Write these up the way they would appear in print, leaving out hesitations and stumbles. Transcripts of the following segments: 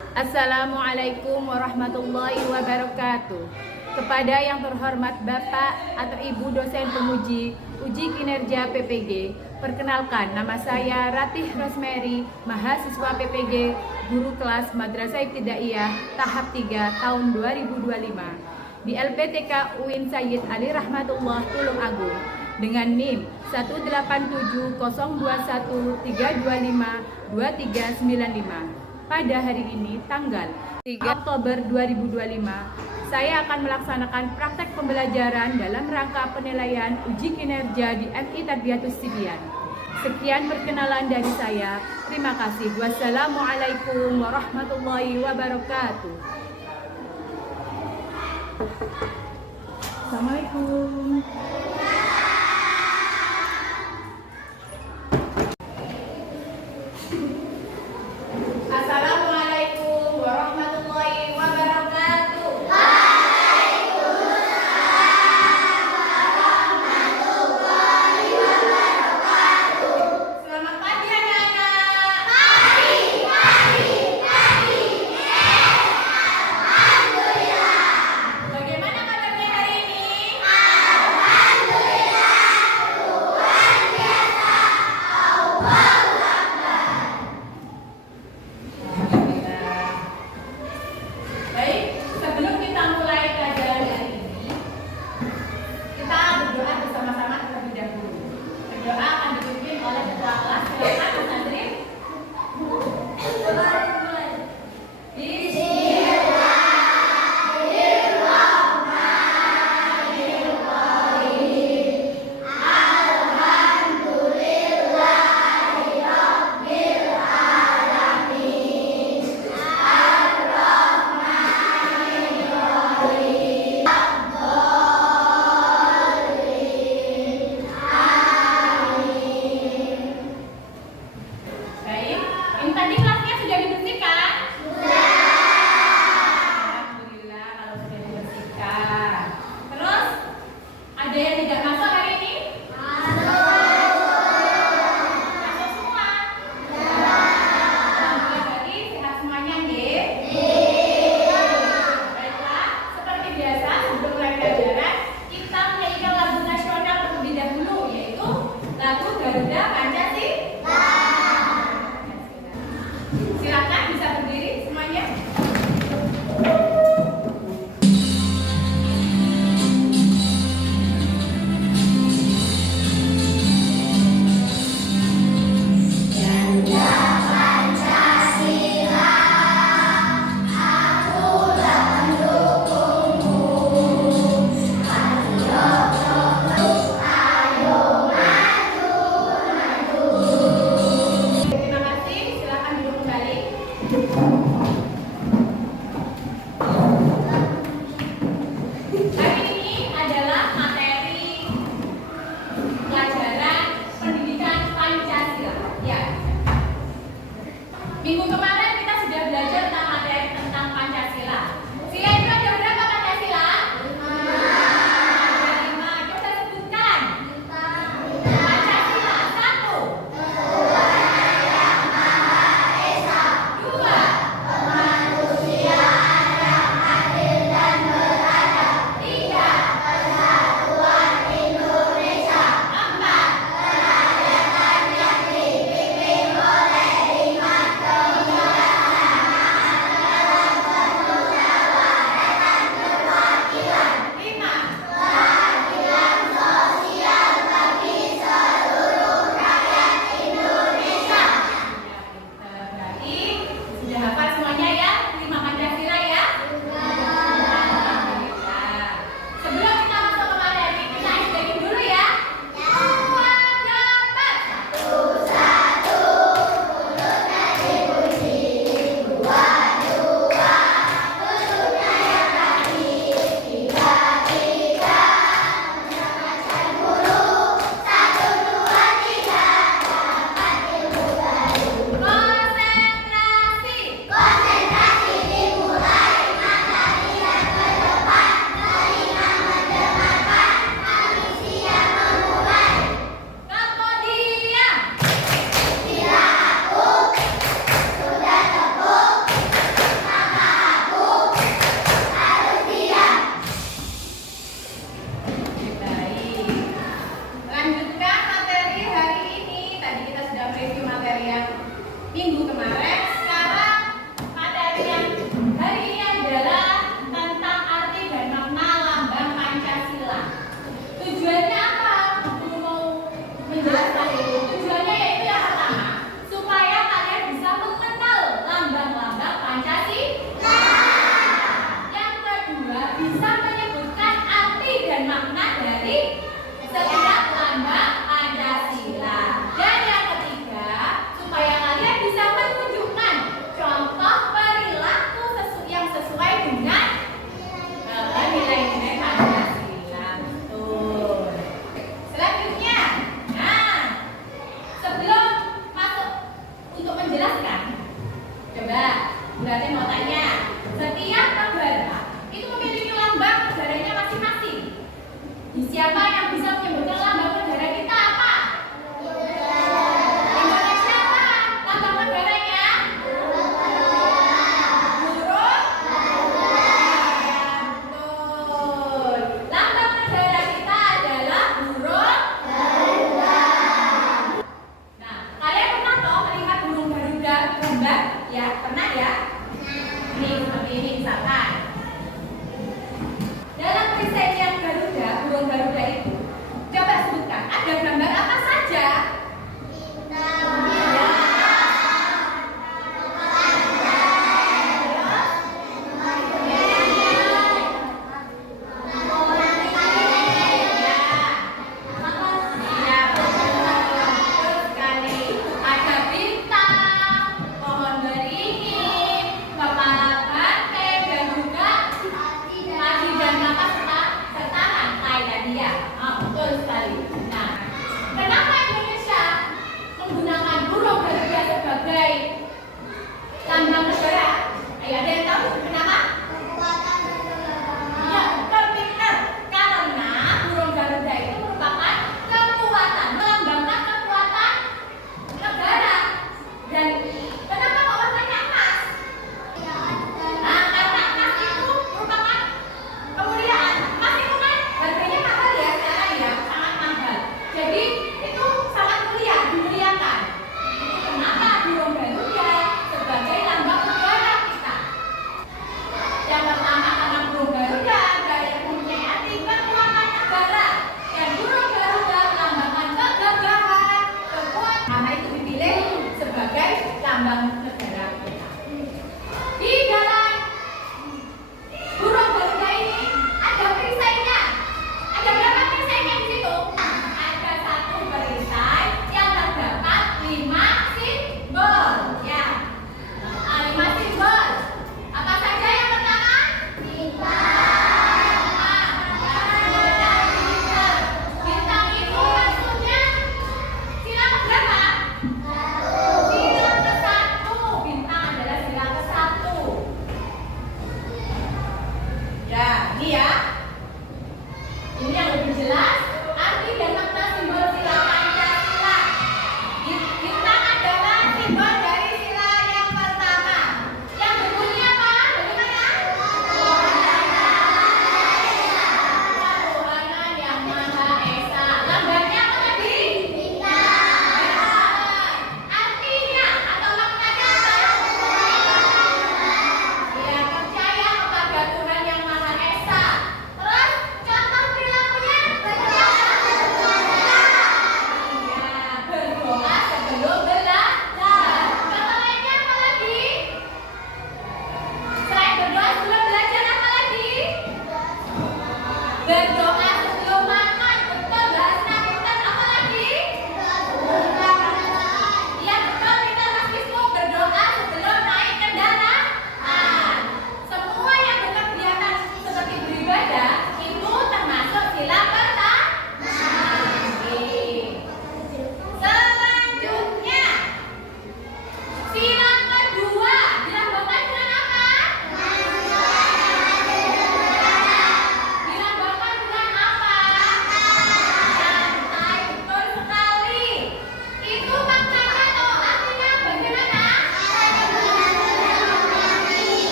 Assalamualaikum warahmatullahi wabarakatuh. Kepada yang terhormat Bapak atau Ibu dosen penguji uji kinerja PPG, perkenalkan nama saya Ratih Rosemary, mahasiswa PPG, guru kelas Madrasah Ibtidaiyah tahap 3 tahun 2025 di LPTK UIN Sayyid Ali Rahmatullah Tulungagung dengan NIM 18701325395 pada hari ini tanggal 3 Oktober 2025, saya akan melaksanakan praktek pembelajaran dalam rangka penilaian uji kinerja di MI Tarbiyatus Sibyan. Sekian perkenalan dari saya. Terima kasih. Wassalamualaikum warahmatullahi wabarakatuh. Assalamualaikum. Assalamualaikum warahmatullahi wabarakatuh. Selamat pagi anak-anak. Bagaimana kabarnya hari ini? Baik, sebelum kita mulai pelajaran hari ini, kita berdoa bersama-sama terlebih dahulu. Berdoa akan dipimpin oleh ketua kelas. Silakan Mas Andri. Baik, ini tadi kelasnya sudah dibersihkan? Alhamdulillah kalau sudah dibersihkan. Terus, ada yang tidak masuk hari ini? Masuk semua? Alhamdulillah, berarti sehat semuanya, nggih? Baiklah, seperti biasa sebelum mulai pelajaran, kita menyanyikan lagu nasional terlebih dahulu, yaitu lagu Garuda Pancasila. Silakan bisa berdiri semuanya. Terima kasih, silakan duduk kembali. Hari ini adalah materi pelajaran pendidikan Pancasila. Ya. Minggu kemarin kita sudah belajar tentang materi tentang Pancasila. Sila itu ada berapa Pancasila? 5. Coba sebutkan. Pancasila 1. 2. minggu kemarin. Sekarang materi yang hari ini adalah tentang arti dan makna lambang Pancasila. Tujuannya apa? Guru mau menjelaskan itu. Tujuannya yaitu yang pertama, supaya kalian bisa mengenal lambang-lambang Pancasila. Yang kedua, bisa menyebutkan arti dan makna dari setiap lambang Pancasila. Dan yang ketiga, supaya kalian bisa menunjukkan contoh perilaku yang sesuai dengan nilai-nilai Pancasila. Betul. Selanjutnya, nah, sebelum masuk untuk menjelaskan, coba berarti mau tanya, setiap negara itu memiliki lambang negaranya masing-masing. Siapa yang bisa menyebutkan lambang negara kita apa? Indonesia apa? Lambang negaranya? Burung. Betul. Lambang negara kita adalah burung. Nah, kalian pernah toh melihat burung Garuda gambar? Ya, pernah ya? Ini seperti ini misalkan. Dalam desain Garuda, burung Garuda itu, coba sebutkan ada gambar apa saja? Ada bintang, pohon beringin, kepala banteng, dan juga padi dan apa serta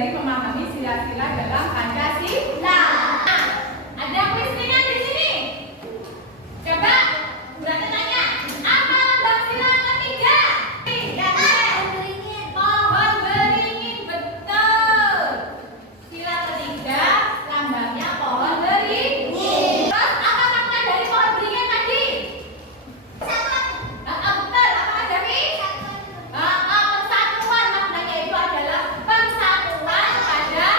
kembali memahami sila-sila dalam Pancasila. Nah, ada kuis ringan di sini. Coba, berarti tanya, apa lambang sila ketiga? Pohon beringin, betul. Sila ketiga, lambangnya pohon beringin. Terus apa makna dari pohon beringin tadi? Betul, apa dari? Persatuan, maknanya itu adalah persatuan pada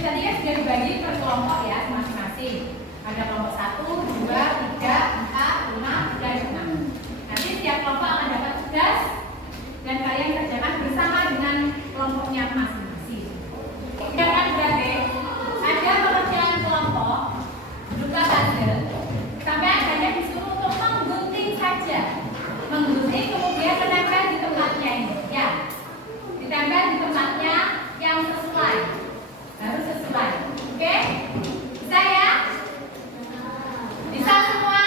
tadi ya sudah dibagi per kelompok ya masing-masing. Ada kelompok 1, 2, 3, 4, 5, dan 6. Nanti setiap kelompok akan dapat tugas dan kalian kerjakan bersama dengan kelompoknya masing-masing. Sedangkan berarti ada pekerjaan kelompok berupa puzzle. Sampai hanya disuruh untuk menggunting saja. Menggunting kemudian menempel di tempatnya ini. Ya, ditempel di tempatnya yang sesuai. Harus sesuai. Oke? Bisa ya? Bisa semua?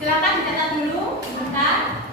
Silakan dicatat dulu sebentar.